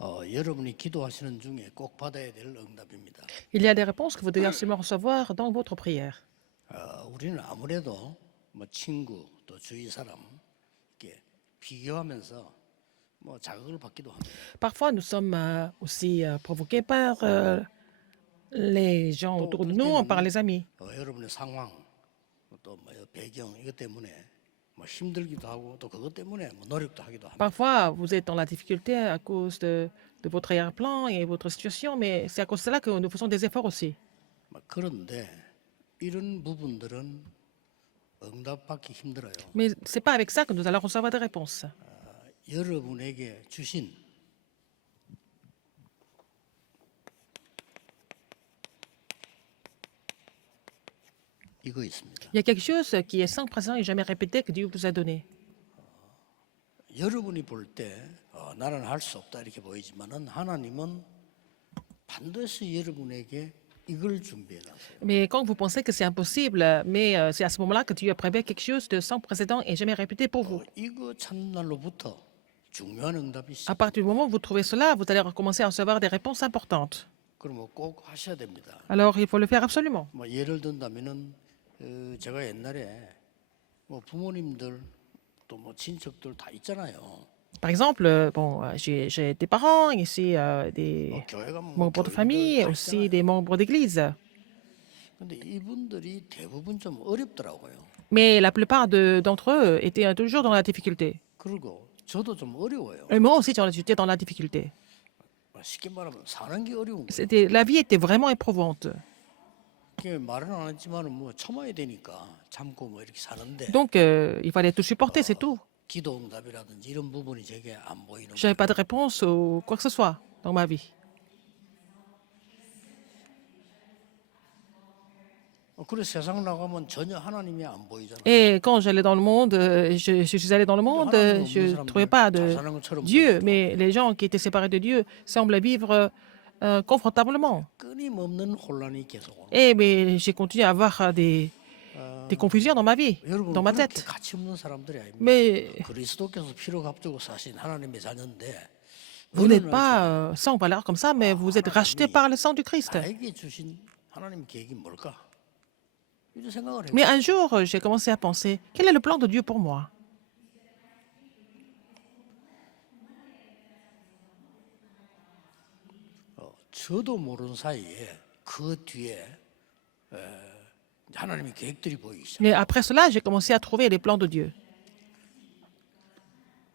여러분이 기도하시는 중에 꼭 받아야 될 응답입니다. Il y a des réponses que vous devez absolument recevoir dans votre prière. 우리는 아무래도 뭐 친구 또 주위 사람 이렇게 비교하면서 뭐 자극을 받기도 합니다. Parfois, nous sommes aussi provoqués par les gens 또 autour de 어떨 nous, par 때는 les amis. 여러분의 상황 또 뭐 배경 이것 때문에 뭐 힘들기도 하고 또 그것 때문에 뭐 노력도 하기도 합니다. Parfois, vous êtes dans la difficulté à cause de votre arrière-plan et votre situation, mais c'est à cause de cela que nous faisons des efforts aussi. 그런데 이런 부분들은 응답받기 힘들어요. Mais ce n'est pas avec ça que nous allons recevoir des réponses. 여러분에게 주신 이거 있습니다. Il y a quelque chose qui est sans précédent et jamais répété que Dieu vous a donné. 여러분이 볼 때 나는 할 수 없다 이렇게 보이지만은 하나님은 반드시 여러분에게 이걸 준비해 놨어요. Mais quand vous pensez que c'est impossible, mais c'est à ce moment-là que Dieu a prévu quelque chose de sans précédent et jamais répété pour vous. 이거 찾는 날로부터 중요한 응답이 À partir du moment où vous trouvez cela, vous allez recommencer à recevoir des réponses importantes. 그러면 꼭 하셔야 됩니다. Alors, il faut le faire absolument. 뭐 예를 든다면은 제가 옛날에 뭐 부모님들 또 뭐 친척들 다 있잖아요. Par exemple, bon, j'ai des parents, ici des 교회 가면 뭐 membres de 교인들 famille, 다 aussi 있잖아요. des membres d'église. 근데 이분들이 대부분 좀 어렵더라고요. Mais la plupart d'entre eux étaient toujours dans la difficulté. 그리고 저도 좀 어려워요. Et moi aussi, j'étais dans la difficulté. 쉽게 말하면 사는 게 어려운 거예요. La vie était vraiment éprouvante. 그게 말은 안 했지만은 뭐 참아야 되니까 참고 뭐 이렇게 사는데 Donc, il fallait tout supporter, c'est tout. 기도 응답이라든지 이런 부분이 제게 안 보이는 Je n'avais 거예요. pas de réponse ou quoi que ce soit dans ma vie. 그래서 세상 나가면 전혀 하나님이 안 보이잖아요. Et quand j'allais dans le monde, je suis allée dans le monde, je ne trouvais pas de Dieu, mais les gens qui étaient séparés de Dieu semblent vivre confortablement. 끊임없는 혼란이 계속 오는 거예요. Et mais j'ai continué à avoir des confusions dans ma vie, 여러분 dans ma 그렇게 tête. 가치 없는 사람들이 아닙니다. Mais 그리스도께서 피로 값주고 사신 하나님의 자녀인데 vous n'êtes pas sans valeur comme ça, mais vous êtes rachetés par le sang du Christ. 나에게 주신 하나님 계획이 뭘까? 이런 생각을 해요. Mais un jour, j'ai commencé à penser, quel est le plan de Dieu pour moi? 저도 모르는 사이에 그 뒤에 하나님의 계획들이 보이기 시작. Mais après cela, j'ai commencé à trouver les plans de Dieu.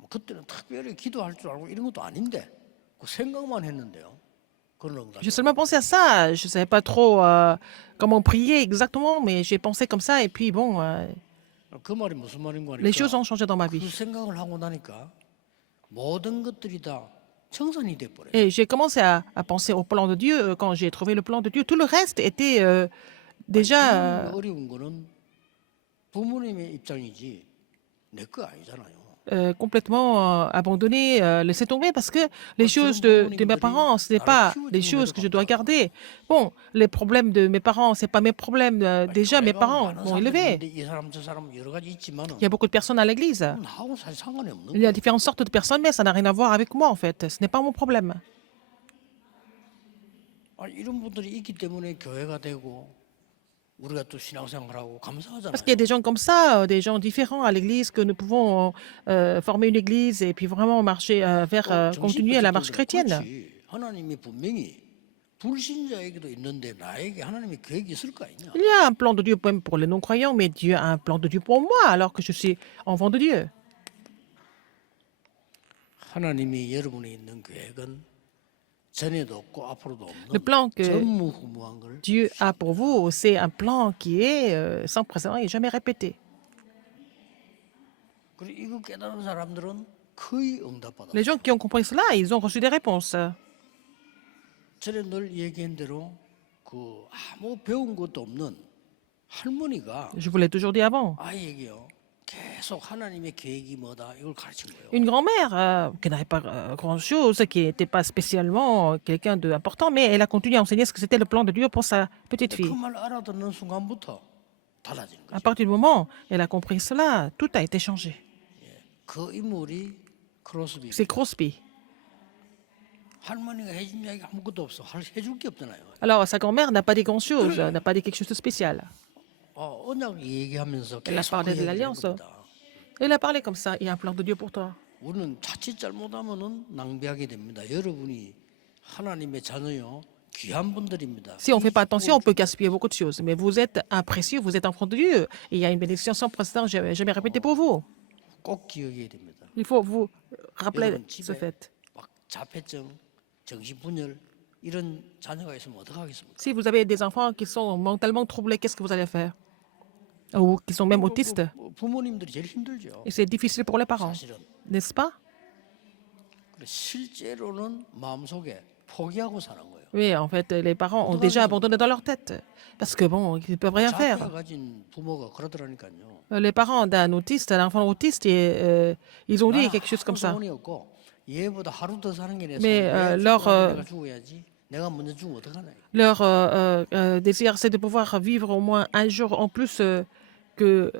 그때는 특별히 기도할 줄 알고 이런 것도 아닌데 그 생각만 했는데요. 그런 응답이. J'ai seulement pensé à ça. Je ne savais pas trop comment prier exactement, mais j'ai pensé comme ça. Et puis, bon, 그 말이 무슨 말인가 les choses 하니까 ont changé dans ma 그 vie. 생각을 하고 나니까 모든 것들이 다 청산이 돼 버려요. Et j'ai commencé à penser au plan de Dieu. Quand j'ai trouvé le plan de Dieu, tout le reste était déjà 어려운 거는 부모님의 입장이지 내 거 아니잖아요. complètement abandonné, laissé tomber, parce que les choses de mes parents, ce n'est pas les choses que je dois garder. Bon, les problèmes de mes parents, ce n'est pas mes problèmes. Déjà, mes parents m'ont élevé. 이 사람 저 사람 여러 가지 있지만은 Il y a beaucoup de personnes à l'église. 나하고 사실 상관이 없는 Il y a 거예요. différentes sortes de personnes, mais ça n'a rien à voir avec moi, en fait. Ce n'est pas mon problème. 이런 분들이 있기 때문에 교회가 되고 우리가 또 신앙생활하고 감사하잖아요. Parce qu'il y a des gens comme ça, des gens différents à l'église, que nous pouvons former une église et puis vraiment marcher vers, continuer la marche chrétienne. 그렇지. 하나님이 분명히 불신자에게도 있는데 나에게 하나님의 계획이 있을 거 아니냐? Il y a un plan de Dieu même pour les non-croyants, mais Dieu a un plan de Dieu pour moi, alors que je suis enfant de Dieu. 하나님이 여러분에 있는 계획은 전에도 없고 앞으로도 Le 없는 plan que 전무후무한 걸 Dieu a pour vous, c'est un plan qui est sans précédent et jamais répété. 그리고 이거 깨달은 사람들은 거의 응답받아. Les gens qui ont compris cela, ils ont reçu des réponses. 전에 늘 얘기한 대로 그 아무 배운 것도 없는 할머니가 Je vous l'ai toujours dit avant. 아이에게요 계속 하나님의 계획이 뭐다 이걸 가르친 거예요. Une grand-mère qui n'avait pas grand-chose, qui n'était pas spécialement quelqu'un d'important, mais elle a continué à enseigner ce que c'était le plan de Dieu pour sa petite 그 fille. 말 알아듣는 순간부터 달라지는 À 거죠. partir du moment où elle a compris cela, tout a été changé. 그 인물이 크로스비. C'est Crosby. 할머니가 해준 이야기 아무것도 없어. 해줄 게 없잖아요. Alors, sa grand-mère n'a pas dit grand-chose, n'a pas dit quelque chose de spécial. 언약 얘기하면서 Elle a 계속 그 parlé de 얘기를 한 l'alliance. 겁니다. Elle a parlé comme ça. Il y a un plan de Dieu pour toi. 우리는 자칫 잘못하면은 낭비하게 됩니다. 여러분이 하나님의 자녀요, 귀한 분들입니다. Si on ne fait pas attention, on peut gaspiller beaucoup de choses. Mais vous êtes précieux, vous êtes enfant de Dieu. Et il y a une bénédiction sans précédent, je vais jamais répéter pour vous. 꼭 기억해야 됩니다. Il faut vous rappeler 여러분 ce 집에 fait. 막 자폐증, 정신분열 이런 자녀가 있으면 어떡하겠습니까? Si vous avez des enfants qui sont mentalement troublés, qu'est-ce que vous allez faire? Ou qui sont même autistes. 부모님들이 제일 힘들죠. Et c'est difficile pour les parents, 사실은. n'est-ce pas? 그래, 실제로는 마음속에 포기하고 사는 거예요. Oui, en fait, les parents ont déjà abandonné dans leur tête. Parce que bon, ils ne peuvent rien 자폐가 faire. 가진 부모가 그러더라니까요. Les parents d'un autiste, d'un enfant autiste, ils ont dit quelque chose comme ça. 소원이 없고 얘보다 하루 더 사는 게 내 Mais, 소원이야. leur, 내가 죽어야지. 내가 먼저 죽으면 어떡하나. Leur désir, c'est de pouvoir vivre au moins un jour en plus que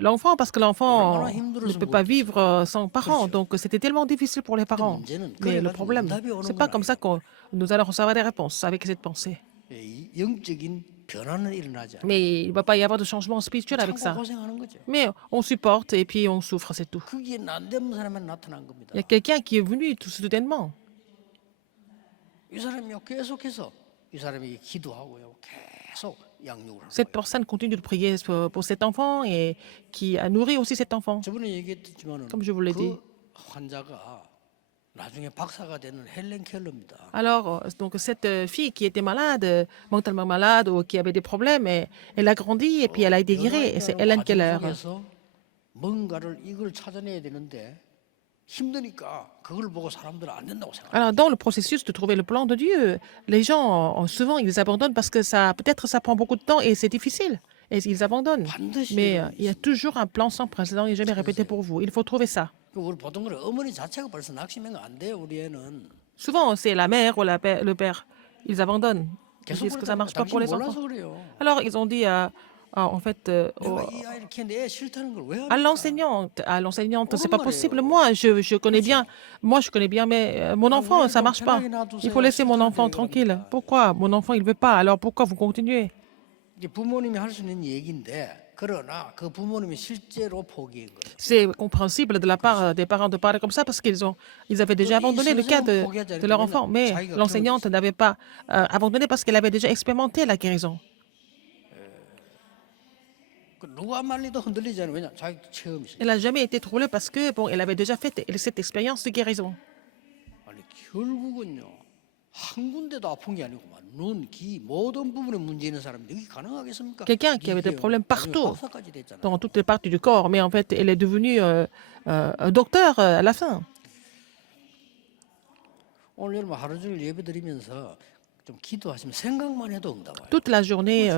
l'enfant, parce que l'enfant ne peut pas vivre sans parents. Donc, c'était tellement difficile pour les parents. Mais le problème, c'est pas comme ça que nous allons recevoir des réponses avec cette pensée. 이 영적인 변화는 일어나지 않아요. Mais il ne va pas y avoir de changement spirituel avec 참고 ça. 고생하는 거죠. Mais on supporte et puis on souffre, c'est tout. 그게 안 되는 사람만 나타난 겁니다. Il y a quelqu'un qui est venu tout soudainement. 이 사람이요 계속해서 이 사람이 기도하고요 계속 양육을 하고. Cette personne continue de prier pour cet enfant et qui a nourri aussi cet enfant. 저번에 얘기했지만은 Comme je vous l'ai dit. 그 환자가 나중에 박사가 되는 헬렌 켈러입니다. Alors, donc cette fille qui était malade, mentalement malade ou qui avait des problèmes, elle a grandi et puis elle a été guérie. Et c'est Helen Keller. 속에서 뭔가를 이걸 찾아내야 되는데 힘드니까 그걸 보고 사람들은 안 된다고 생각해요. Alors, dans le processus de trouver le plan de Dieu, les gens, souvent, ils abandonnent parce que ça, peut-être, ça prend beaucoup de temps et c'est difficile. Et ils abandonnent. Mais il y a toujours un plan sans précédent et jamais répété pour vous. Il faut trouver ça. 우리 보통 그래 어머니 자체가 벌써 낙심하면 안 돼요. 우리 애는 Souvent, c'est la mère ou le père. Ils abandonnent. Ils 계속 disent que ça ne marche pas 당신 pour les 몰라서 enfants. 그래요. Alors, ils ont dit, en fait, 내가 이 아이를 키웠는데 애 싫다는 걸 왜 à 합니까? l'enseignante, c'est pas possible. Moi, je connais bien, mais mon enfant, ça marche pas. Il faut laisser mon enfant tranquille. Pourquoi? Mon enfant, il veut pas. Alors pourquoi vous continuez? 이제 부모님이 할 수 있는 얘기인데 그러나 그 부모님이 실제로 포기한 거예요. C'est compréhensible de la part des parents de parler comme ça parce ils avaient déjà abandonné le cas de leur enfant. Mais l'enseignante n'avait pas abandonné parce qu'elle avait déjà expérimenté la guérison. 그 누가 말리도 흔들리지 않아요. 왜냐? 자기 체험이 있어요. Elle n'a jamais été troublée parce que, bon, elle avait déjà fait cette expérience de guérison. 아니 결국은요 한 군데도 아픈 게 아니고만 눈, 귀 모든 부분에 문제 있는 사람인데 이게 가능하겠습니까? Quelqu'un qui avait des problèmes partout, 박사까지 됐잖아요. dans toutes les parties du corps, mais en fait, elle est devenue docteur à la fin. 오늘 여러분 하루 종일 예배 드리면서 좀 기도하시면 생각만 해도 응답 와요. Toute la journée,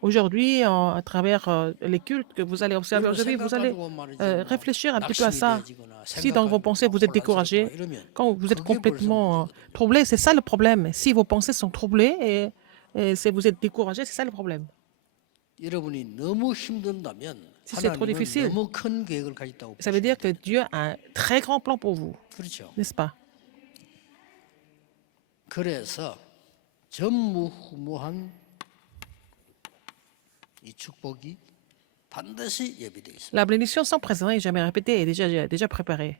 aujourd'hui, à travers les cultes que vous allez observer aujourd'hui, vous allez réfléchir un petit peu à ça. Si dans vos pensées vous êtes découragé, quand vous êtes complètement troublé, c'est ça le problème. Si vos pensées sont troublées et si vous êtes découragé, c'est ça le problème. 여러분이 너무 힘든다면 Si c'est trop 하나님은 difficile, 너무 큰 계획을 가졌다고 ça veut dire que Dieu a un très grand plan pour vous, 그렇죠. n'est-ce pas? 그래서 전무후무한 이 축복이 반드시 예비되어 있습니다. La bénédiction sans précédent et jamais répétée est déjà préparée.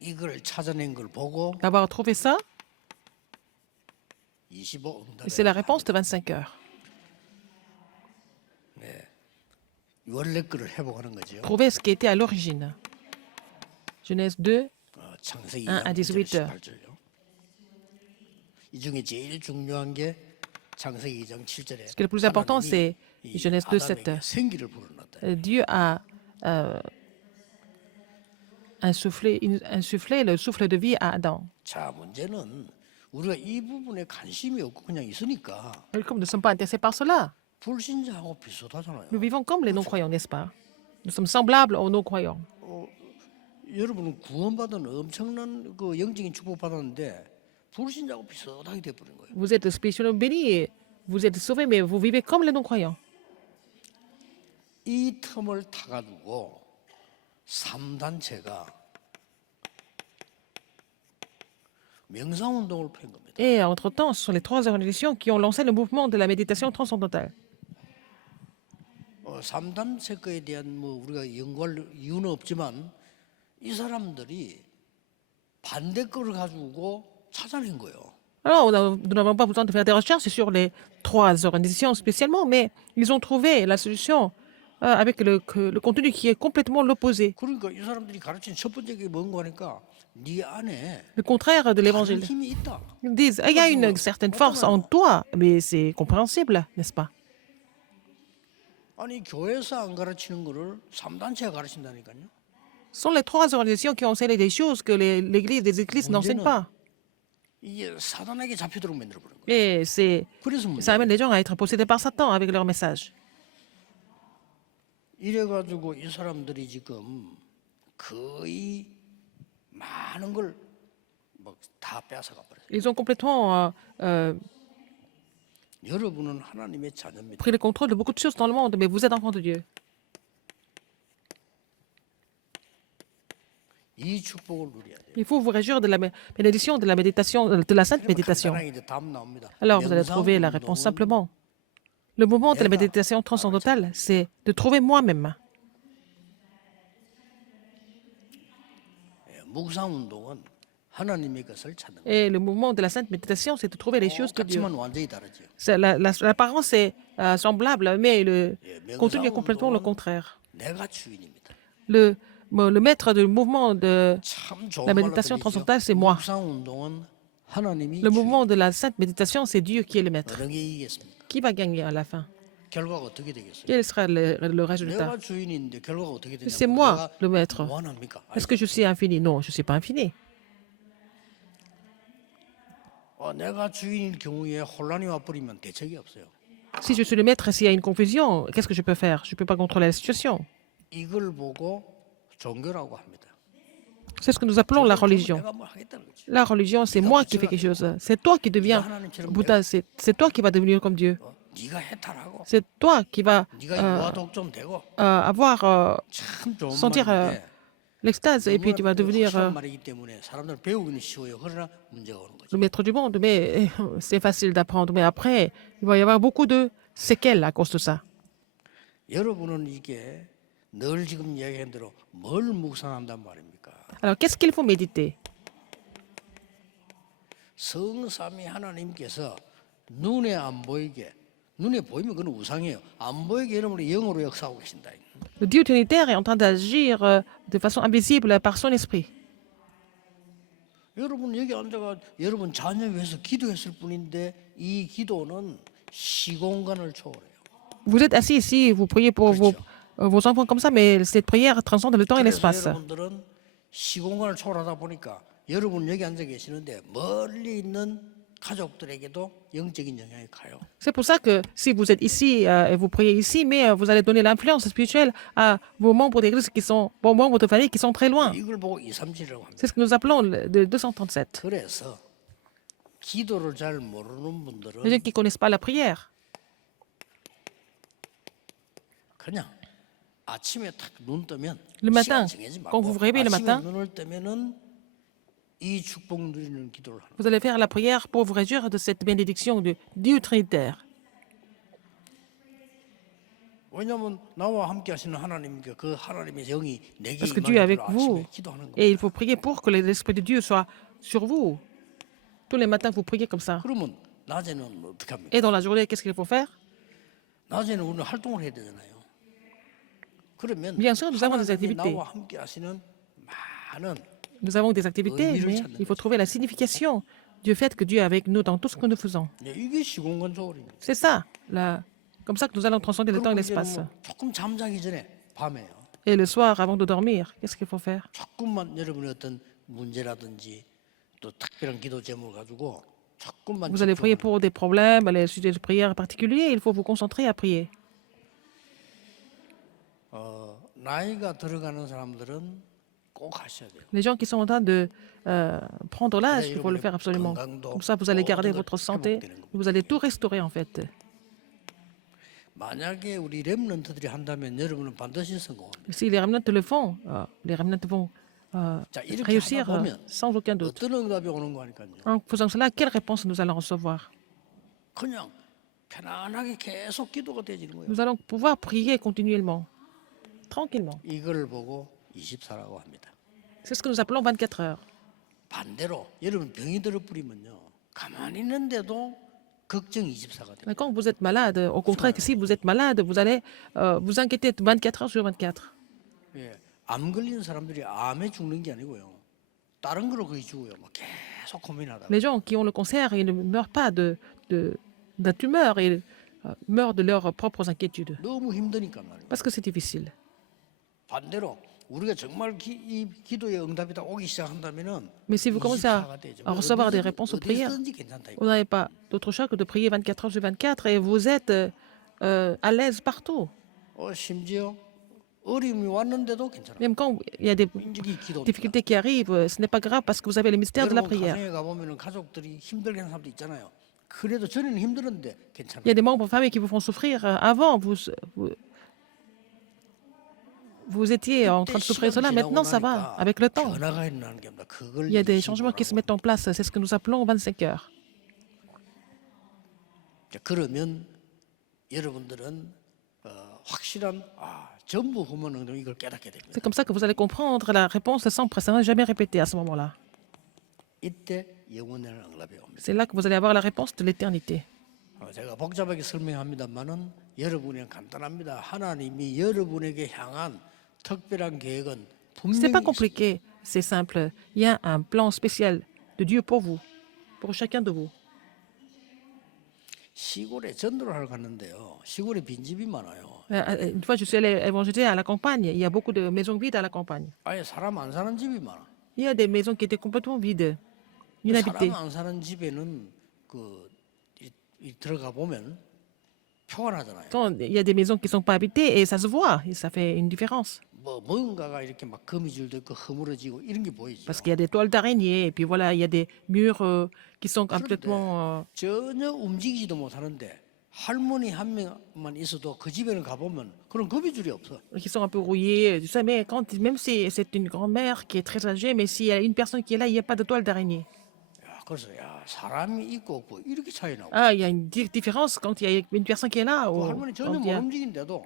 이걸 찾아낸 걸 보고 D'avoir trouvé ça, 25 응답에 c'est la réponse de 25 heures. 원래 거를 회복하는 거죠. Trouver ce qui était à l'origine. Genèse 2, 창세기 1 à 18. 18절요. 이 중에 제일 중요한 게 창세기 2장 7절에 Ce qui est le plus important, c'est Genèse 2, 7. 생기를 불어넣었다. Dieu a insufflé le souffle de vie à Adam. 자, 문제는 우리가 이 부분에 관심이 없고 그냥 있으니까 Et comme nous ne sommes pas intéressés par cela, 불신자하고 비슷하잖아요. nous vivons comme les non-croyants, n'est-ce pas? Nous sommes semblables aux non-croyants. 여러분은 구원받은 엄청난 그 영적인 축복 받았는데 불신자하고 비슷하게 돼버린 거예요. Vous êtes spirituellement bénis, vous êtes sauvés, mais vous vivez comme les non-croyants. 이 틈을 타가지고 3단체가 명상운동을 펴는 겁니다. Et entre-temps, ce sont les trois organisations qui ont lancé le mouvement de la méditation transcendantale. 3단 세거에 대한 뭐 우리가 연구할 이유는 없지만 이 사람들이 반대 거를 가지고 찾아낸 거예요. Alors, nous n'avons pas besoin de faire des recherches sur les trois organisations spécialement, mais ils ont trouvé la solution avec le contenu qui est complètement l'opposé, 그러니까 이 사람들이 가르친 첫 번째 게 뭔가 하니까 네 안에 le contraire de 다른 l'évangile. 힘이 있다. Ils disent, il y a une certaine force en toi, mais c'est compréhensible, n'est-ce pas? 아니 교회에서 안 가르치는 거를 3단체가 가르친다니까요. Ce sont les trois organisations qui ont enseigné des choses que l'Église des églises n'enseignent pas. 이게 사단에게 잡히도록 만들어 버린 거예요. Et 그래서 ça 문제예요. amène les gens à être possédés par Satan avec leur message. 이래가지고 이 사람들이 지금 거의 많은 걸 뭐 다 뺏어가 버렸어요. Ils ont complètement 여러분은 하나님의 자녀입니다. pris le contrôle de beaucoup de choses dans le monde, mais vous êtes enfant de Dieu. 이 축복을 누려야 돼요. Il faut vous réjouir de la bénédiction de la méditation, de la sainte méditation. 간단하게 이제 답 나옵니다. Alors vous allez trouver la réponse 명상운동은 simplement. Le mouvement de la méditation transcendantale, c'est de trouver moi-même. 묵상운동은 하나님의 것을 찾는 거예요. Et le mouvement de la sainte méditation, c'est de trouver les choses de Dieu. 같지만 완전히 다르죠. L'apparence est semblable, mais le 예, contenu est complètement le 명상운동은 contraire. 내가 주인입니다. Le maître du mouvement de 참 좋은 la 말로 méditation 들리죠. transcendantale, c'est moi. 묵상운동은 하나님이 Le 주인. mouvement de la sainte méditation, c'est Dieu qui est le maître. 어느 게 이기겠습니까? Qui va gagner à la fin? 결과가 어떻게 되겠어요? Quel sera le résultat? 내가 주인인데 결과가 어떻게 되냐고. C'est moi 내가 le maître. 무한합니까? Est-ce que je suis infini? Non, je ne suis pas infini. 내가 주인일 경우에 혼란이 와버리면 대책이 없어요. Si je suis le maître et s'il y a une confusion, qu'est-ce que je peux faire? Je ne peux pas contrôler la situation. 이걸 보고 종교라고 합니다. C'est ce que nous appelons la religion. 내가 뭘 하겠다는 거지. La religion, c'est moi qui fais quelque chose. C'est toi qui deviens Bouddha. C'est toi qui vas devenir comme Dieu. 네가 해탈하고 C'est toi qui vas 네가 유아독 좀 되고 avoir, 참 좋은 sentir 말인데 l'extase et puis tu vas devenir 확실한 말이기 때문에 사람들 배우기는 쉬워요. 그러나 문제가 오는 거죠. le maître du monde. Mais c'est facile d'apprendre. Mais après, il va y avoir beaucoup de séquelles à cause de ça. 여러분은 이게 늘 지금 이야기한 대로 뭘 묵상한단 말입니까? Alors, qu'est-ce qu'il faut méditer? 성삼위 하나님께서 눈에 안 보이게 눈에 보이면 그건 우상이에요. 안 보이게 여러분이 영으로 역사하고 계신다. Le Dieu trinitaire est en train d'agir de façon invisible par son esprit. 여러분 여기 앉아가 여러분 자녀 위해서 기도했을 뿐인데 이 기도는 시공간을 초월해요. Vous êtes assis ici, vous priez pour vos enfants comme ça, mais cette prière transcende le temps et 그래서 l'espace. 여러분들은 시공간을 초월하다 보니까 여러분 여기 앉아 계시는데 멀리 있는 가족들에게도 영적인 영향이 가요. C'est pour ça que si vous êtes ici et vous priez ici, mais vous allez donner l'influence spirituelle à vos membres d'église qui sont, vos membres de famille qui sont très loin. 이걸 보고 237이라고 합니다. C'est ce que nous appelons le 237. 그래서 기도를 잘 모르는 Les 분들은 gens qui ne connaissent pas la prière, 그냥 아침에 딱 눈 뜨면 Le matin, 시간 정하지 quand vous vous 말고 réveillez le 아침에 matin, 눈을 뜨면은 이 축복 누리는 기도를 하는 거예요. vous allez faire la prière pour vous réjouir de cette bénédiction de Dieu trinitaire. 왜냐하면 나와 함께 하시는 하나님께 그 하나님의 영이 내게 Parce que Dieu est avec 임하는 vous. 아침에 기도하는 거예요. Et il faut prier pour que l'Esprit de Dieu soit sur vous. Tous les matins, vous priez comme ça. 그러면 낮에는 어떻게 합니까? Et dans la journée, qu'est-ce qu'il faut faire? 낮에는 우리는 활동을 해야 되잖아요. 그러면 Bien sûr, nous avons des 하나님이 activités. 나와 함께 하시는 많은 Nous avons des activités, mais il faut trouver la signification du fait que Dieu est avec nous dans tout ce que nous faisons. 이게 시공간 조울입니다. C'est ça, comme ça que nous allons transcender le temps et 그리고 이제는 l'espace. 뭐 조금 잠자기 전에 밤에요. Et le soir, avant de dormir, qu'est-ce qu'il faut faire? 조금만 여러분의 어떤 문제라든지 또 특별한 기도 제목을 가지고 조금만 Vous allez prier 집중하는 pour des problèmes, les sujets de prière particuliers, il faut vous concentrer à prier. 나이가 들어가는 사람들은 꼭 하셔야 돼요. Les gens qui sont en train de prendre l'âge, il faut le 여러분의 faire absolument. 건강도 Comme ça, vous allez garder 모든 걸 votre santé, 회복되는 겁니다. vous allez tout restaurer en fait. 만약에 우리 렘넌트들이 한다면 여러분은 반드시 성공합니다. Si les remnants le font, les remnants vont 자, 이렇게 하다 réussir 보면 sans aucun doute. 어떤 응답이 오는 거니까요. En faisant cela, quelle réponse nous allons recevoir? 그냥 편안하게 계속 기도가 되지는 거예요. Nous allons pouvoir prier continuellement, tranquillement. 이걸 보고 24라고 합니다. C'est ce que nous appelons 24 heures. 반대로 여러분 병이 들어 뿌리면요. 가만히 있는데도 걱정 24가 돼요. Mais quand vous êtes malade, au contraire, que si vous êtes malade, vous allez vous inquiéter 24 heures sur 24. 예, 암 걸린 사람들이 암에 죽는 게 아니고요. 다른 거로 거의 죽어요. 막 계속 고민하다가. Les gens qui ont le cancer, ils ne meurent pas de la tumeur, ils meurent de leurs propres inquiétudes. 너무 힘드니까 말이에요. Parce que c'est difficile. 반대로 우리가 정말 이 기도의 응답이 다 오기 시작한다면은 Mais si vous commencez à 24가 되죠. recevoir des réponses aux prières, 어디서든지 괜찮다 이거. vous n'avez pas d'autre choix que de prier 24 heures sur 24 et vous êtes à l'aise partout. 심지어 어려움이 왔는데도 괜찮아요. Même quand il y a des 인적이 기도입니다. difficultés qui arrivent, ce n'est pas grave parce que vous avez le mystère de la 여러분 prière. 가정에 가보면 가족들이 힘들게 하는 사람도 있잖아요. 그래도 전에는 힘들었는데 괜찮아요. Il y a des membres de famille qui vous font souffrir. Avant, vous étiez en train de souffrir cela. Maintenant, ça va avec le temps. 변화가 일어나는 게 없다. 그걸 Il y a des changements qui se mettent en place. C'est ce que nous appelons 25 heures. 자, 그러면 여러분들은 확실한 전부 후문 응답 이걸 깨닫게 됩니다. C'est comme ça que vous allez comprendre la réponse sans précédent et jamais répétée à ce moment-là. 이때 영원한 응답이 옵니다. C'est là que vous allez avoir la réponse de l'éternité. 제가 복잡하게 설명합니다만은 여러분이 간단합니다. 하나님이 여러분에게 향한 특별한 계획은 Ce 분명히 n'est pas 있습니다. compliqué, c'est simple. Il y a un plan spécial de Dieu pour vous, pour chacun de vous. 시골에 전도를 하러 갔는데요. 시골에 빈집이 많아요. Une fois, je suis allé évangéliser à la campagne. Il y a beaucoup de maisons vides à la campagne. 아예 사람 안 사는 집이 많아. Il y a des maisons qui étaient complètement vides, inhabitées. 사람 안 사는 집에는 들어가 보면 평안하잖아요. Quand il y a des maisons qui ne sont pas habitées, et ça se voit, et ça fait une différence. 뭔가가 이렇게 막 거미줄도 있고 허물어지고 이런 게 보이죠. Parce qu'il y a des toiles d'araignée, et puis voilà, il y a des murs qui sont complètement... 전혀 움직이지도 못하는데 할머니 한 명만 있어도 그 집에는 가보면 그런 거미줄이 없어. qui sont un peu rouillés, tu sais, mais même si c'est une grand-mère qui est très âgée, mais s'il y a une personne qui est là, il n'y a pas de toile d'araignée. 그래서 사람이 있고 없고 이렇게 차이 나고. Ah, il y a une différence quand il y a une personne qui est là ou 할머니 전혀 quand il 못 y a 움직이는데도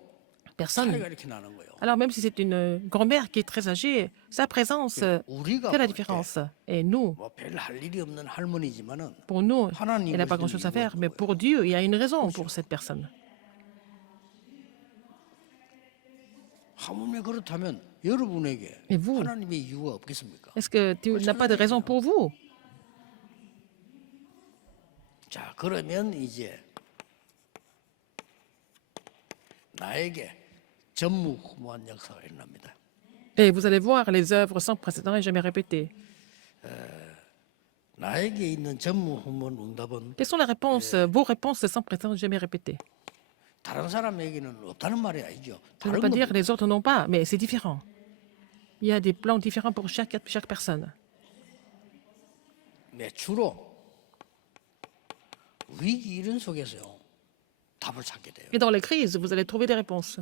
personne. 차이가 이렇게 나는 거예요. Alors même si c'est une grand-mère qui est très âgée, sa présence 우리가 fait la 볼 때 différence. Et nous, 별 할 일이 없는 할머니지만은 pour nous, 하나님 elle n'a pas grand-chose à faire, mais pour Dieu, il y a une raison pour cette personne. 하물며 그렇다면 여러분에게 Et vous? 하나님의 이유가 없겠습니까? Est-ce que tu n'as pas de raison pour vous? 자, 그러면 이제 나에게 전무후무한 역사가 일어납니다. Et vous allez voir les œuvres sans précédent et jamais répétées. 나에게 있는 전무후무한 응답은 Quelles sont les réponses, vos réponses sans précédent et jamais répétées? 다른 사람에게는 없다는 말이 아니죠. Je ne veux 다른 pas dire 건 les autres n'ont pas, mais c'est différent. Il y a des plans différents pour chaque personne. 네, 주로 위기 이런 속에서요 답을 찾게 돼요. Et dans les crises, vous allez trouver des réponses.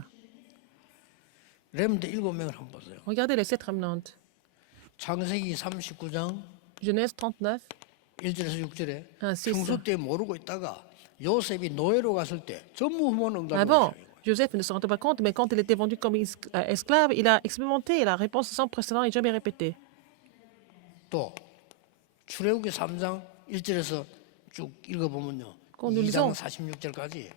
렘드 7명을 한번 보세요. Regardez les 7 remnants. 창세기 39장 Genèse 39, 1절에서 6절에 6. 평소 때 모르고 있다가 요셉이 노예로 갔을 때 전무후무한 응답을 Avant, 받았어요. Joseph ne se rendait pas compte, mais quand il était vendu comme esclave, il a expérimenté la réponse sans précédent et jamais répétée. 또 출애굽기 3장 1절에서 쭉 읽어보면요. Quand nous 2장 lisons 46절까지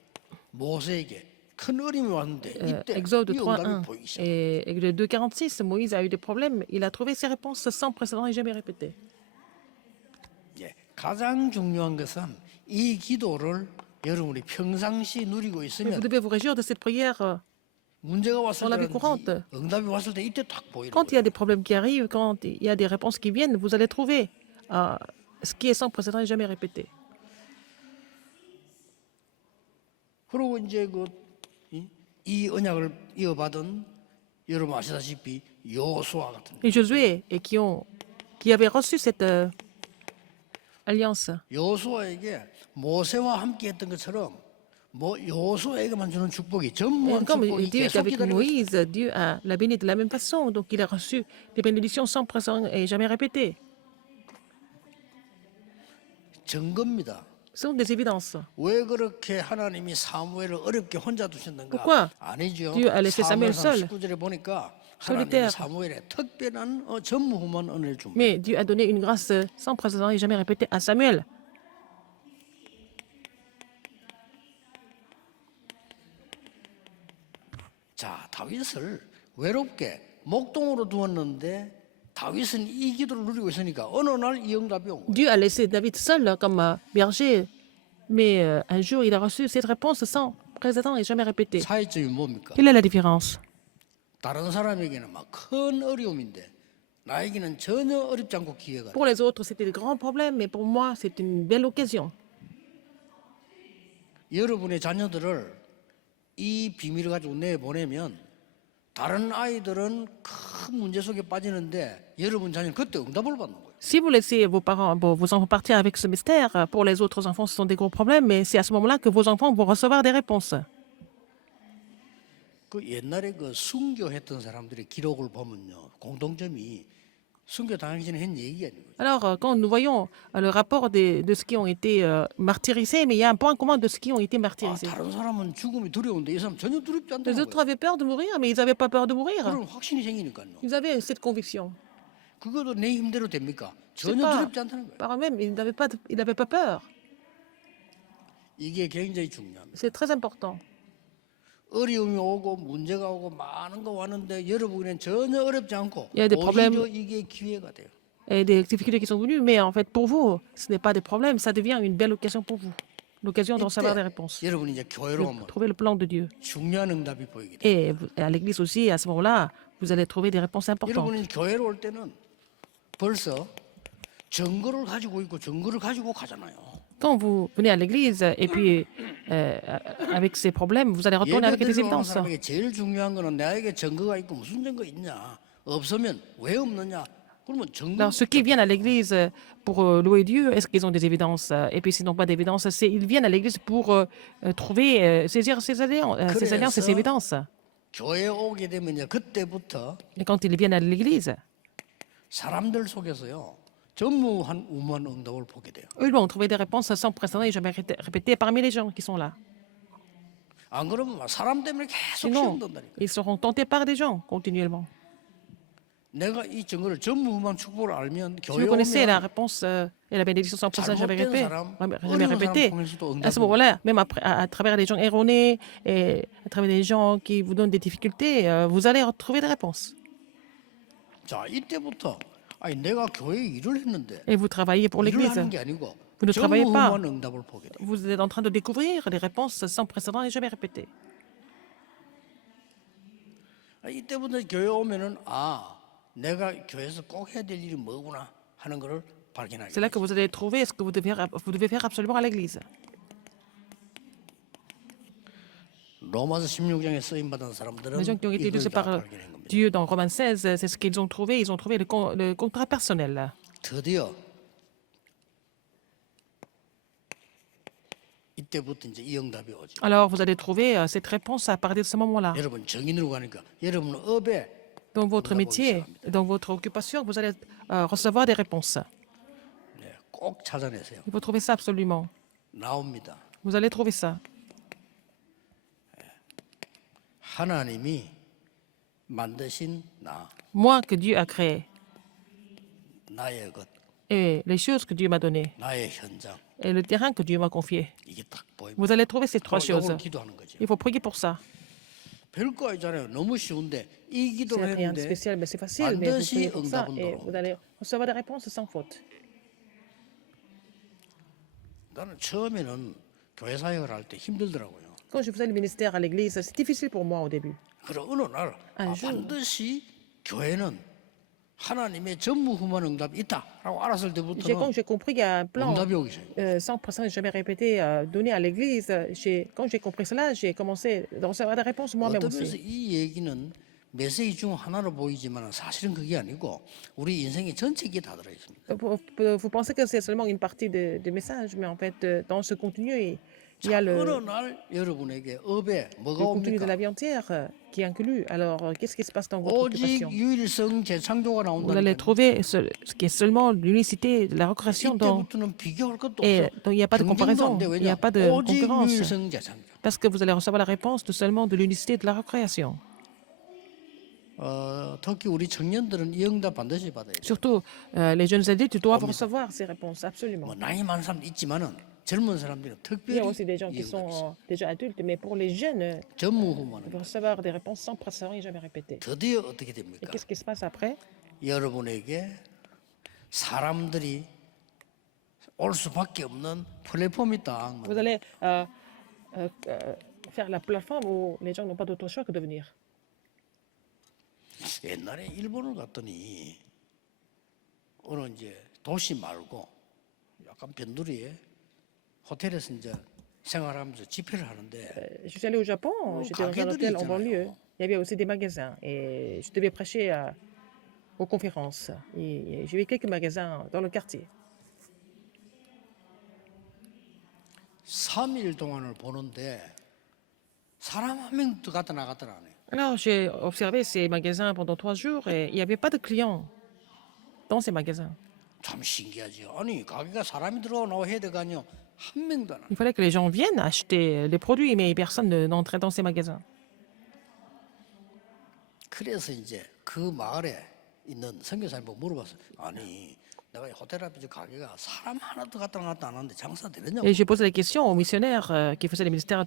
모세에게 큰 어려움이 왔는데 이때 Exode 이 3.1 응답이 보이기 시작. et Exode 2.46, Moïse a eu des problèmes. Il a trouvé ses réponses sans précédent et jamais répétées. 예, 가장 중요한 것은 이 기도를 여러분이 평상시 누리고 Mais vous 있으면 devez vous réjouir de cette prière. 문제가 왔을 dans la vie 때 courante. 응답이 왔을 때 이때 딱 보이는 Quand il y 거예요. a des problèmes qui arrivent, quand il y a des réponses qui viennent, vous allez trouver ce qui est sans précédent et jamais répété. 그리고 이제 이 언약을 이어받은 여러분 아시다시피 여호수아 같은 Et Josué, et qui avaient reçu cette alliance, 여호수아에게 모세와 함께했던 것처럼 뭐 여호수아에게만 주는 축복이 Et 전무한 comme 축복이 Dieu était 계속 avec 기다리고 있어요. Moïse, Dieu l'a béni de la même façon. Donc il a reçu des bénédictions sans précédent et jamais répétées. 증거입니다. Ce sont des évidences. 왜 그렇게 하나님이 사무엘을 어렵게 혼자 두셨는가? Pourquoi 아니죠. Dieu a laissé Samuel seul, 19절에 보니까 하나님이 solitaire. 사무엘에 특별한 전무후무한 은혜를 줍니다. Mais Dieu a donné une grâce sans précédent et jamais répétée à Samuel. 자, 다윗을 외롭게 목동으로 두었는데 다윗은 이 기도를 누리고 있으니까 어느 날 이 응답이 온 거예요. Dieu a laissé David seul comme berger, mais un jour il a reçu cette réponse sans précédent et jamais répétée. 차이점이 뭡니까? Quelle est la différence? 다른 사람에게는 막 큰 어려움인데 나에게는 전혀 어렵지 않고 기회가 돼요. Pour les autres, c'était de grands problèmes, mais pour moi, c'est une belle occasion. 여러분의 자녀들을 이 비밀을 가지고 내보내면 다른 아이들은 큰 문제 속에 빠지는데 여러분 자녀는 그때 응답을 받는 거예요. Si vous laissez vos parents, vos enfants partir avec ce mystère, pour les autres enfants, ce sont des gros problèmes, mais c'est à ce moment-là que vos enfants vont recevoir des réponses. 그 옛날에 그 순교했던 사람들의 기록을 보면요, 공통점이 순교 당하기 전에 한 얘기가 있는 거예요. Alors, quand nous voyons le rapport de ceux qui ont été martyrisés, mais il y a un point commun de ceux qui ont été 아, martyrisés. 다른 사람은 죽음이 두려운데 이 사람 전혀 두렵지 Les 않다는 autres 거예요. avaient peur de mourir, mais ils n'avaient pas peur de mourir. 그런 확신이 생기니까요. Ils avaient cette conviction. 그것도 내 힘대로 됩니까? C'est 전혀 pas 두렵지 않다는 거예요. par eux-mêmes, ils n'avaient pas peur. 이게 굉장히 중요합니다. C'est très important. 어려움이 오고 문제가 오고 많은 거 왔는데 여러분은 전혀 어렵지 않고 Il y a des problèmes. 오히려 이게 기회가 돼요. Et des difficultés qui sont venues, mais en fait, pour vous, ce n'est pas des problèmes, ça devient une belle occasion pour vous. L'occasion de recevoir des réponses, 여러분이 이제 교회로 de 오면 trouver le plan de Dieu. 중요한 응답이 보이게 돼요. Et à l'église aussi, à ce moment-là, vous allez trouver des réponses importantes. 여러분이 교회로 올 때는 벌써 증거를 가지고 있고 증거를 가지고 가잖아요. Quand vous venez à l'église et puis avec ces problèmes, vous allez retourner avec des 예배드리러 오는 évidences. 사람에게 제일 중요한 거는 나에게 증거가 있고 무슨 증거 있냐? 없으면 왜 없느냐? 그러면 증거. Alors, ceux qui viennent à l'église pour louer Dieu, est-ce qu'ils ont des évidences? Et puis, s'ils n'ont pas d'évidences, ils viennent à l'église pour trouver, saisir ces alliances et ces évidences. 교회에 오게 되면요, 그때부터 Et quand ils viennent à l'église, 사람들 속에서요 전무한 우무한 응답을 보게 돼요. eux vont trouver des réponses sans précédent et jamais répétées parmi les gens qui sont là. 안 그러면 막 사람 때문에 계속 Sinon, 시험 던다니까. ils seront tentés par des gens continuellement. 내가 이 증거를 전무후무한 축복을 알면 Si 교회 vous connaissez la 오면 réponse et la bénédiction sans précédent jamais 어려운 répétée, 사람 통해서도 à ce 응답을 moment-là, même à travers les gens erronés et à travers les gens qui vous donnent des difficultés, vous allez trouver des réponses. 자, 이때부터 아니 내가 교회에 일을 했는데 Et vous travaillez pour 일을 l'Église. 하는 게 아니고 Vous ne travaillez pas. 전무후무한 응답을 보게 돼요. Vous êtes en train de découvrir des réponses sans précédent et jamais répétées. 이때부터 교회 오면은 아 내가 교회에서 꼭 해야 될 일이 뭐구나 하는 거를 발견하게 C'est là 돼요. que vous allez trouver ce que vous devez faire absolument à l'Église. 로마서 16장에 쓰임 받은 사람들은 Les gens qui ont été 이걸 élus 다 par 발견한 겁니다. Dieu dans Romains 16, c'est ce qu'ils ont trouvé. Ils ont trouvé le contrat personnel. 드디어 이때부터 이제 이 응답이 오죠. Alors, vous allez trouver cette réponse à partir de ce moment-là. 여러분 정인으로 가니까 여러분 업에 Dans votre métier, dans votre occupation, vous allez recevoir des réponses. 네, 꼭 찾아내세요. Il faut trouver ça absolument. 나옵니다. Vous allez trouver ça. 하나님이 만드신 나, Moi que Dieu a créé 나의 것, et les choses que Dieu m'a données 나의 현장 et le terrain que Dieu m'a confié. 이게 딱 보입니다. Vous allez trouver ces trois choses. 이걸 기도하는 거죠. Il faut prier pour ça. 별거 아니잖아요. 너무 쉬운데 이 C'est 기도를 rien de 했는데 spécial, mais c'est facile. Mais vous 반드시 priez pour ça 응답은 et 들어옵니다. vous allez recevoir des réponses sans faute. 나는 처음에는 교회 사역을 할 때 힘들더라고요. Quand je faisais le ministère à l'église, c'est difficile pour moi au début. 그래 어느 날 안 쉬워. 반드시 교회는 하나님의 전무후무한 응답이 있다라고 알았을 Quand 때부터는 j'ai compris qu'il y a un plan 응답이 오기 시작해요. sans précédent, jamais répété, donné à l'église, quand j'ai compris cela, j'ai commencé à recevoir des réponses moi-même 어떤 면에서 aussi. 이 얘기는 메시지 중 하나로 보이지만 사실은 그게 아니고 우리 인생의 전체기에 다 들어 있습니다. Vous pensez que c'est seulement une partie de message, mais en fait, dans ce contenu, Il y a 자, le, 어느 날 여러분에게 업에 뭐가 le contenu de 옵니까? la vie entière qui est inclus. Alors, qu'est-ce qui se passe dans votre 오직 occupation? 유일성 재창조가 Vous allez 나온다니까요. trouver ce qui est seulement l'unicité de la recréation 이때부터는 비교할 것도 et 없어. donc il n'y a pas de 경쟁도 안 돼. comparaison, il n'y a 왜냐? pas de 오직 concurrence. 유일성 재창조. Parce que vous allez recevoir la réponse seulement de l'unicité de la recréation. 특히 우리 청년들은 이 응답 반드시 받아야 돼. Surtout, les jeunes adultes doivent recevoir ces réponses, absolument. 뭐 나이 많은 사람도 있지만은 젊은 사람들은 Il y a 특별히 aussi des gens qui 이 응답이 있어. sont déjà adultes, mais pour les jeunes, 전무후무하는 ils vont recevoir des réponses sans précédent et jamais répétées. 드디어 어떻게 Et 됩니까? qu'est-ce qui se passe après? 여러분에게 사람들이 올 수밖에 없는 플랫폼이 딱 Vous allez faire la plateforme où les gens n'ont pas d'autre choix que de venir. 옛날에 일본을 갔더니 어느 이제 도시 말고 약간 변두리에 호텔에서 이제 생활하면서 집회를 하는데 Je suis allée au Japon, j'étais dans un hôtel en banlieue. Il y avait aussi des magasins et je devais prêcher aux conférences. Et j'ai vu quelques magasins dans le quartier. 3일 동안을 보는데 사람 한 명도 갔다 나갔더라 안 해요. Alors, j'ai observé ces magasins pendant 3 jours et il n'y avait pas de clients dans ces magasins. 참 신기하지. 아니 가게가 사람이 들어와 나와 해야 될거 아니요. 한 명도 안 와. Il fallait que les gens viennent acheter les produits, mais personne n'entrait dans ces magasins. 그래서 이제 그 마을에 있는 선교사님 보고 물어봤어. 아니 내가 호텔 앞에 저 가게가 사람 하나도 갔다 나갔다 안 하는데 장사 되느냐고. Et j'ai posé la question aux missionnaires qui faisaient les ministères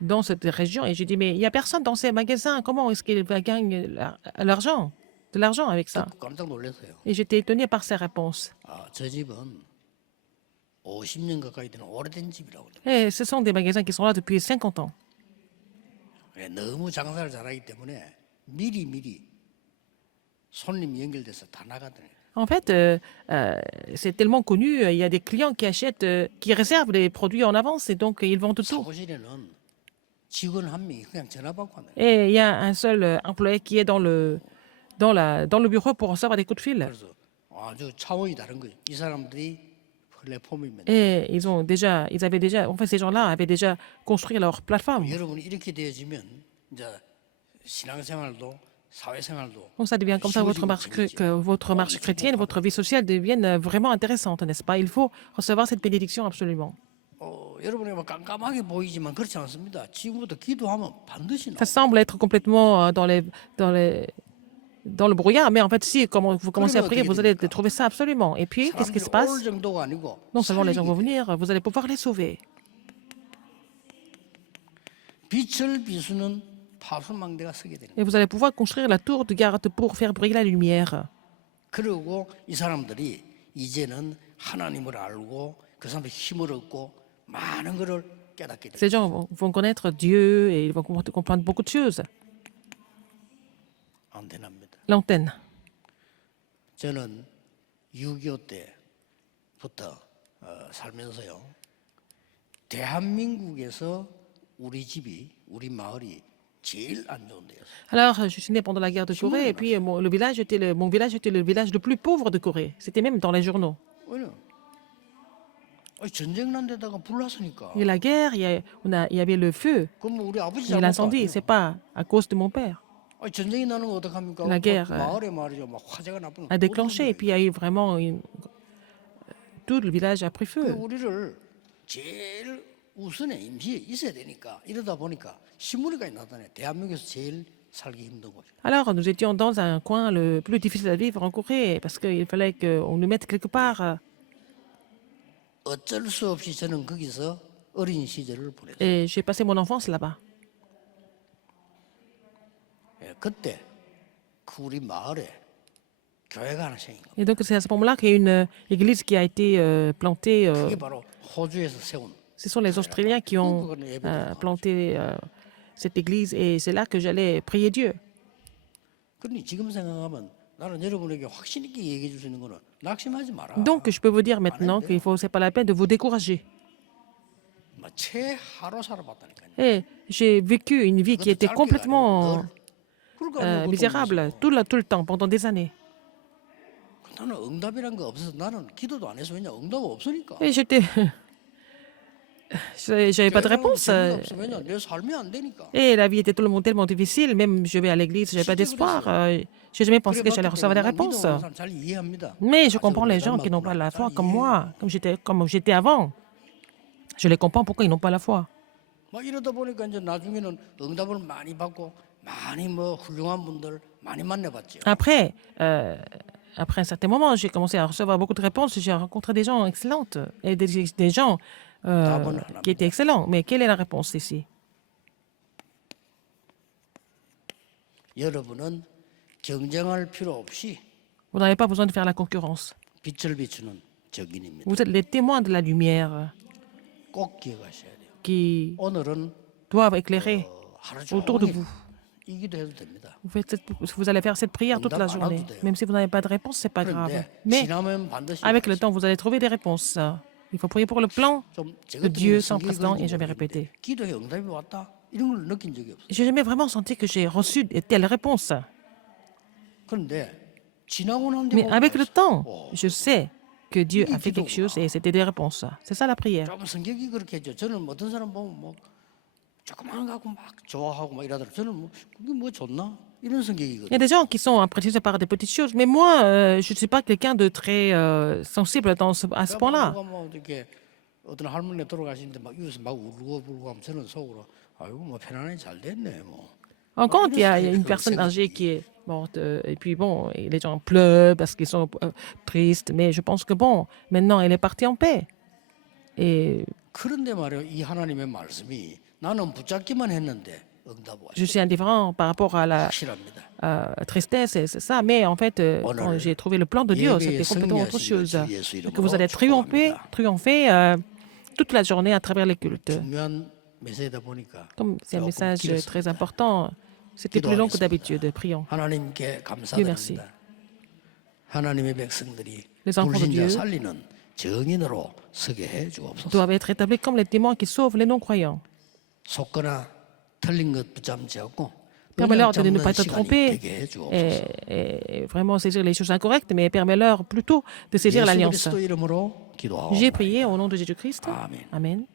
dans cette région et j'ai dit, mais il n'y a personne dans ces magasins, comment est-ce qu'ils gagnent de l'argent avec ça? 듣고 깜짝 놀랐어요. Et j'étais étonnée par ces réponses. 아, 저 집은 50년 가까이 되는 오래된 집이라고. Et ce sont des magasins qui sont là depuis 50 ans. 예, 너무 장사를 잘하기 때문에 미리 손님이 연결돼서 다 나가더니. En fait, c'est tellement connu, il y a des clients qui achètent, qui réservent les produits en avance et donc ils vendent tout. 사무실에는 직원 한 명이 그냥 전화 받고 왔네. Et il y a un seul employé qui est dans le bureau pour recevoir des coups de fil. 그래서 아주 차원이 다른 거예요. 이 사람들이 플랫폼이면 Et ils avaient déjà, en fait, ces gens-là avaient déjà construit leur plateforme. 여러분이 이렇게 되어지면 이제 신앙생활도 사회생활도 Donc ça devient comme ça que votre marche chrétienne, votre vie sociale deviennent vraiment intéressantes, n'est-ce pas? Il faut recevoir cette bénédiction absolument. 여러분이 막 깜깜하게 보이지만 그렇지 않습니다. 지금부터 기도하면 반드시 나와요. Ça semble être complètement dans le brouillard, mais en fait, si vous commencez à prier, vous allez trouver ça absolument. Et puis, qu'est-ce qui se passe? 올 정도가 아니고 Non seulement les gens vont 살리게 venir, vous allez pouvoir les sauver. 빛을 비추는 파수망대가 서게 되는 거예요. Et vous allez pouvoir construire la tour de garde pour faire briller la lumière. 그리고 이 사람들이 이제는 하나님을 알고 그 사람들 힘을 얻고 많은 것을 깨닫게 돼요. Ces gens vont connaître Dieu et ils vont comprendre beaucoup de choses. 안테나입니다. L'antenne. 저는 6.25 때부터 살면서요. 대한민국에서 우리 집이 우리 마을이 제일 안 좋은 데였어요. Alors, je suis né pendant la guerre de Corée et puis mon village était le village le plus pauvre de Corée. C'était même dans les journaux. 왜냐? 전쟁 난 데다가 불 났으니까. Il y a la guerre, il y avait le feu 그럼 우리 아버지 et 잘못 l'incendie. C'est pas à cause de mon père. 전쟁이 나는 거 어떡합니까? La guerre, 마을에 말이죠. 막 화재가 나쁘는 A déclenché et puis il y a eu vraiment tout le village a pris feu. 우리를 제일 우선에 임시에 있어야 되니까 이러다 보니까 신문에까지 나타내. 대한민국에서 제일 살기 힘든 곳. Alors, nous étions dans un coin le plus difficile à vivre en Corée parce qu'il fallait qu'on nous mette quelque part. 어쩔 수 없이 저는 거기서 어린 시절을 보냈어요. Et j'ai passé mon enfance là-bas. 그때 그 우리 마을에 교회가 하나 생긴 거. Et donc, c'est à ce moment-là qu'il y a une église qui a été plantée. 그게 바로 호주에서 세운. Ce sont les Australiens qui ont planté cette église et c'est là que j'allais prier Dieu. 그러니 지금 생각하면 나는 여러분에게 확신 있게 얘기해 줄 수 있는 거는 낙심하지 마라. Donc, je peux vous dire maintenant qu'il faut, c'est pas la peine de vous décourager. 최하로 살아봤다니까요. Et j'ai vécu une vie qui était complètement misérable tout le temps, pendant des années. 나는 응답이란 거 없어서 나는 기도도 안 해서 왜냐 응답 없으니까. Et J'avais pas de réponse. 재미가 없어. 왜냐? 내 삶이 안 되니까. Et la vie était tellement difficile. Même je vais à l'église, j'avais pas d'espoir. J'ai jamais pensé que j'allais recevoir des réponses. 믿음 없는 사람 잘 이해합니다. Mais je comprends les 가정을 gens qui n'ont pas 닮았구나. la foi 잘 comme 이해해요. moi, comme j'étais avant. Je les comprends pourquoi ils n'ont pas la foi. 막 이러다 보니까 이제 나중에는 응답을 많이 받고 많이 뭐 훌륭한 분들 많이 만나봤죠. Après un certain moment, j'ai commencé à recevoir beaucoup de réponses. J'ai rencontré des gens excellentes et des gens qui étaient excellents. Mais quelle est la réponse ici? 여러분은 경쟁할 필요 없이 Vous n'avez pas besoin de faire la concurrence. 빛을 비추는 적인입니다. Vous êtes les témoins de la lumière 꼭 기억하셔야 돼요. qui 오늘은 doivent éclairer 하루 autour de 종일 vous. 이 기도해도 됩니다. Vous allez faire cette prière toute la journée. Même si vous n'avez pas de réponse, c'est pas grave. 그런데 Mais 지나면 반드시 avec le temps, vous allez trouver des réponses. Il faut prier pour le plan 좀 de Dieu sans 성경에 précédent 그런지 et je vais 모르겠는데 répéter. 기도에 응답이 왔다 이런 걸 느낀 적이 없어요. J'ai jamais vraiment senti que j'ai reçu telle réponse. 그런데 지나고 난 Mais 뒤에 avec le temps, Oh. je sais que Dieu a fait quelque chose et c'était des réponses. C'est ça la prière. 좀 성격이 그렇게 했죠. 저는 뭐 어떤 사람 보면 뭐 조그만 거 갖고 막 좋아하고 막 이러더라고요. 저는 뭐 그게 뭐 좋나 이런 Il y 성격이거든요. a des gens qui sont impressionnés par des petites choses, mais moi, je ne suis pas quelqu'un de très sensible à ce point-là. 누가 뭐 이렇게 어떤 할머니 돌아가시는데 막 이어서 막 울고불고 하면 저는 속으로 아이고 뭐 편안하게 잘 됐네 뭐. Quand il y a une personne âgée qui est morte, et puis bon, et les gens pleurent parce qu'ils sont tristes, mais je pense que bon, maintenant elle est partie en paix. Et 그런데 말이에요. 이 하나님의 말씀이 나는 붙잡기만 했는데 응답 와. je suis indifférent par rapport à la 확실합니다. tristesse, et c'est ça, mais en fait, quand j'ai trouvé le plan de Dieu, c'était complètement autre chose. Que vous allez triompher toute la journée à travers les cultes. 중요한 메시지다 보니까 Comme c'est un 조금 message 길었습니다. très important, c'était plus long que d'habitude. Prions. 하나님께 Dieu merci. 감사드립니다. 하나님의 백성들이 Les enfants de 불신자 Dieu 살리는 증인으로 서게 해 주옵소서. doivent être établis comme les témoins qui sauvent les non-croyants. 속거나 틀린 것 붙잡지 않고 Permets-leur de ne 잡는 pas être 시간이 trompés 되게 해 주옵소서. et vraiment saisir les choses incorrectes, mais permets-leur plutôt de saisir 예수 l'alliance. 그리스도 이름으로 기도하옵나이다. J'ai prié au nom de Jésus-Christ. 아멘. Amen.